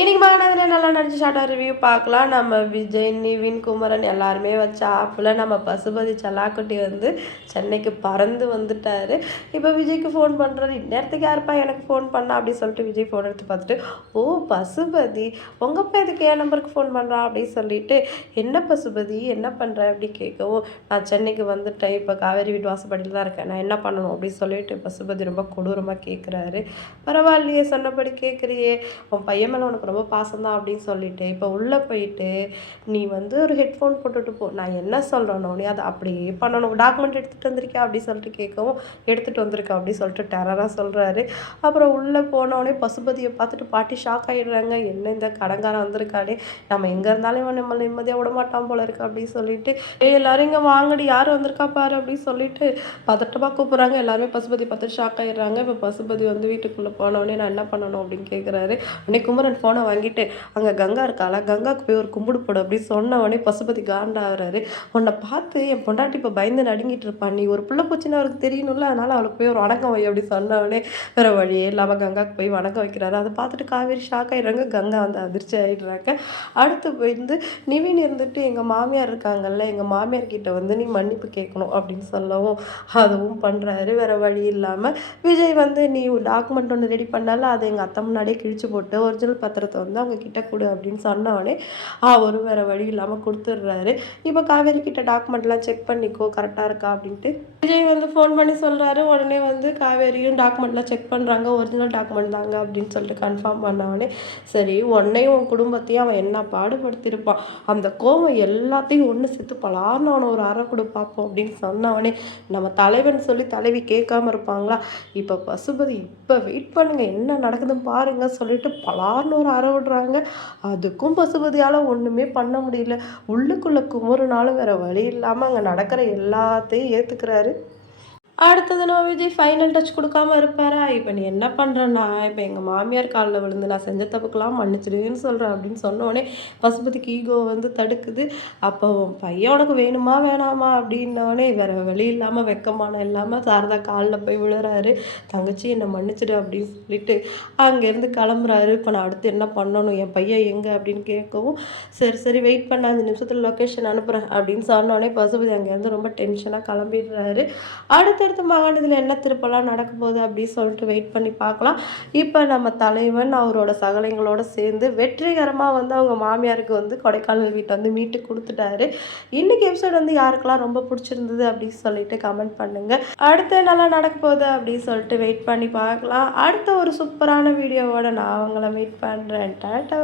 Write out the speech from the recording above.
இன்னைக்கு மகனதில் நல்லா நடிச்சு ஷார்ட்டாக ரிவ்யூ பார்க்கலாம். நம்ம விஜய், நிவின், குமரன் எல்லாருமே வச்ச ஆப்பில் நம்ம பசுபதி செல்லாக்குட்டி வந்து சென்னைக்கு பறந்து வந்துட்டார். இப்போ விஜய்க்கு ஃபோன் பண்ணுறாரு. இந்நேரத்துக்கு யாருப்பா எனக்கு ஃபோன் பண்ணா அப்படின்னு சொல்லிட்டு விஜய் ஃபோன் எடுத்து பார்த்துட்டு, ஓ பசுபதி உங்கள் அப்பா எதுக்கு என் நம்பருக்கு ஃபோன் பண்ணுறா அப்படின்னு சொல்லிட்டு, என்ன பசுபதி என்ன பண்ணுற அப்படி கேட்கவும், நான் சென்னைக்கு வந்துட்டேன், இப்போ காவேரி வீட்டு வாசப்படியில் தான் இருக்கேன், நான் என்ன பண்ணணும் அப்படின்னு சொல்லிட்டு பசுபதி ரொம்ப கொடூரமாக கேட்குறாரு. பரவாயில்லையே சொன்னபடி கேட்குறியே, உன் பையன் மேலே உனக்கு ரொம்ப பாசம்தான் அப்படின்னு சொல்லிட்டு இப்போ உள்ளே போயிட்டு நீ வந்து ஒரு ஹெட்ஃபோன் போட்டுட்டு போ, நான் என்ன சொல்கிறேனோ நீ அதை அப்படியே பண்ணணும், டாக்குமெண்ட் எடுத்துகிட்டு வந்திருக்கேன் அப்படின்னு சொல்லிட்டு கேட்கவும், எடுத்துகிட்டு வந்திருக்கேன் அப்படின்னு சொல்லிட்டு டெரராக சொல்கிறாரு. அப்புறம் உள்ளே போனோடனே பசுபதியை பார்த்துட்டு பாட்டி ஷாக் ஆகிடுறாங்க. என்ன இந்த கடங்காரன் வந்திருக்காடே, நம்ம எங்கே இருந்தாலும் இவன் நம்ம நிம்மதியாக விட மாட்டான் போல இருக்கு அப்படின்னு சொல்லிட்டு, எல்லாரும் இங்கே வாங்கடி யார் வந்திருக்கா பாரு அப்படின்னு சொல்லிட்டு பதட்டமாக கூப்பிட்றாங்க. எல்லாருமே பசுபதி பார்த்துட்டு ஷாக் ஆகிடுறாங்க. இப்போ பசுபதி வந்து வீட்டுக்குள்ளே போனோடனே நான் என்ன பண்ணணும் அப்படின்னு கேட்குறாரு. உடனே குமரன் ஃபோனை வாங்கிட்டு, அங்கே கங்கா இருக்காளா, கங்காவுக்கு போய் ஒரு கும்பிடு போடு அப்படி சொன்ன உடனே பசுபதி காண்டாகிறாரு. உன்னை பார்த்து என் பொண்டாட்டி இப்போ பயந்து நடுங்கிட்டு இருப்பான், நீ ஒரு பிள்ளை பூச்சின்னு அவருக்கு தெரியணும்ல, அதனால் அவளுக்கு போய் ஒரு வணக்கம் வை அப்படி சொன்ன உடனே வேறு வழியே இல்லாமல் கங்காவுக்கு போய் வணக்கம் வைக்கிறாரு. அதை பார்த்துட்டு காவேரி ஷாக் ஆகிடுறாங்க. கங்கா வந்து அதிர்ச்சி ஆகிடுறாங்க. அடுத்து வந்து நிவின் இருந்துட்டு, எங்கள் மாமியார் இருக்காங்கல்ல, எங்கள் மாமியார் கிட்ட வந்து நீ மன்னிப்பு கேட்கணும் அப்படின்னு சொல்லவும் அதுவும் பண்ணுறாரு. வேறு வழி இல்லாமல் விஜய் வந்து, நீ டாக்குமெண்ட் ஒன்று ரெடி பண்ணால அதை எங்கள் அத்தை முன்னாடியே கிழிச்சு போட்டு ஒரிஜினல் பத்திரத்தை வந்து அவங்க கிட்ட கொடு அப்படின்னு சொன்னவொடனே அவரும் வேறு வழி இல்லாமல் கொடுத்துட்றாரு. இப்போ காவேரி கிட்ட டாக்குமெண்ட்லாம் செக் பண்ணிக்கோ கரெக்டாக இருக்கா அப்படின்ட்டு விஜய் வந்து ஃபோன் பண்ணி சொல்கிறாரு. உடனே வந்து காவேரியும் டாக்குமெண்ட்லாம் செக் பண்ணுறாங்க, ஒரிஜினல் டாக்குமெண்ட் தாங்க அப்படின்னு சொல்லிட்டு கன்ஃபார்ம் பண்ணவொடனே, சரி உன்னையும் உன் குடும்பத்தையும் அவன் என்ன பாடுபடுத்தியிருப்பான், அந்த கோவம் எல்லாத்தையும் ஒன்று சேர்த்து பலார்னு அவனை ஒரு அறை கொடு பார்ப்போம் அப்படின்னு சொன்னவொடனே, நம்ம தலைவன் சொல்லி தலைவி கேட்காம இருப்பாங்களா, இப்போ பசுபதி இப்போ வெயிட் பண்ணுங்க என்ன நடக்குதுன்னு பாருங்க சொல்லிட்டு பலார்னு ஒரு அறை விடுறாங்க. அதுக்கும் பசுபதியால் ஒன்றுமே பண்ண முடியல. உள்ளுக்குள்ளே குமுறுனாலும் வேறு வழி இல்லாமல் அங்கே நடக்கிற எல்லாத்தையும் ஏற்றுக்கிறாரு. அடுத்தது நான் விஜய் ஃபைனல் டச் கொடுக்காம இருப்பாரா, இப்போ நீ என்ன பண்ணுறேன்னா, இப்போ எங்கள் மாமியார் காலில் விழுந்து நான் செஞ்ச தப்புக்கெல்லாம் மன்னிச்சிடுவேன்னு சொல்கிறேன் அப்படின்னு சொன்னோடனே பசுபதிக்கு ஈகோ வந்து தடுக்குது. அப்போ பையன் உனக்கு வேணுமா வேணாமா அப்படின்னோடனே வேறு வழி இல்லாமல் வெக்கமான இல்லாமல் சாரதா காலில் போய் விழுறாரு. தங்கச்சி என்னை மன்னிச்சிடு அப்படின்னு சொல்லிட்டு அங்கேருந்து கிளம்புறாரு. இப்போ நான் அடுத்து என்ன பண்ணணும், என் பையன் எங்கே அப்படின்னு கேட்கவும், சரி சரி வெயிட் பண்ண 5 நிமிஷத்தில் லொக்கேஷன் அனுப்புகிறேன் அப்படின்னு சொன்னோடனே பசுபதி அங்கேருந்து ரொம்ப டென்ஷனாக கிளம்பிடுறாரு. அடுத்தடுத்த மாகாணத்தில் என்ன திருப்பலாம் நடக்க போகுது அப்படின்னு சொல்லிட்டு வெயிட் பண்ணி பார்க்கலாம். இப்போ நம்ம தலைவன் அவரோட சகலைங்களோட சேர்ந்து வெற்றிகரமாக வந்து அவங்க மாமியாருக்கு வந்து கொடைக்கானல் வீட்டை வந்து மீட்டு கொடுத்துட்டாரு. இன்னைக்கு எபிசோட் வந்து யாருக்கெல்லாம் ரொம்ப பிடிச்சிருந்தது அப்படின்னு சொல்லிட்டு கமெண்ட் பண்ணுங்க. அடுத்து நல்லா நடக்க போகுது அப்படின்னு சொல்லிட்டு வெயிட் பண்ணி பார்க்கலாம். அடுத்த ஒரு சூப்பரான வீடியோவோட நான் அவங்கள மீட் பண்ணுறேன். டாடா.